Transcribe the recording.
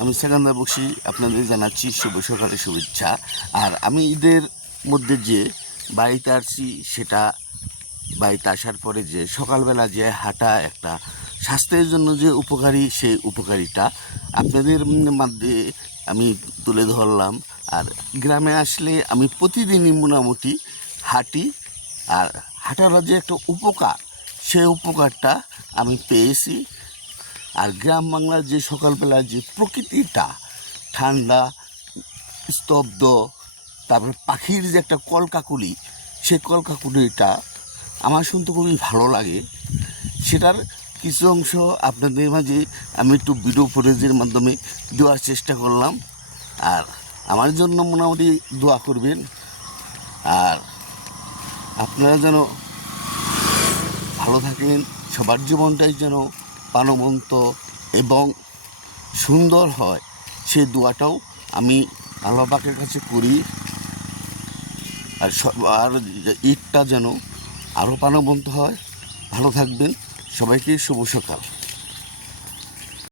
আমি সেকান্দার বক্সি আপনাদের জানাচ্ছি শুভ সকালের শুভেচ্ছা। আর আমি ঈদের মধ্যে যে বাড়িতে আসছি, সেটা বাড়িতে আসার পরে যে সকালবেলা যে হাঁটা একটা স্বাস্থ্যের জন্য যে উপকারী, সেই উপকারিতা আপনাদের মধ্যে আমি তুলে ধরলাম। আর গ্রামে আসলে আমি প্রতিদিনই মোটামুটি হাঁটি, আর হাঁটার যে একটা উপকার, সেই উপকারটা আমি পেয়েছি। আর গ্রাম বাংলার যে সকালবেলা যে প্রকৃতিটা ঠান্ডা, স্তব্ধ, তারপরে পাখির যে একটা কলকাকুলি, সেই কলকাকুলিটা আমার শুনতে খুবই ভালো লাগে। সেটার কিছু অংশ আপনাদের মাঝে আমি একটু ভিডিও ফুটেজের মাধ্যমে দেওয়ার চেষ্টা করলাম। আর আমার জন্য মোটামুটি দোয়া করবেন। আর আপনারা যেন ভালো থাকেন, সবার জীবনটাই যেন প্রাণবন্ত এবং সুন্দর হয়, সেই দোয়াটাও আমি আল্লাহ পাকের কাছে করি। আর সবার ঈদটা যেন আরও প্রাণবন্ত হয়। ভালো থাকবেন, সবাইকে শুভ সকাল।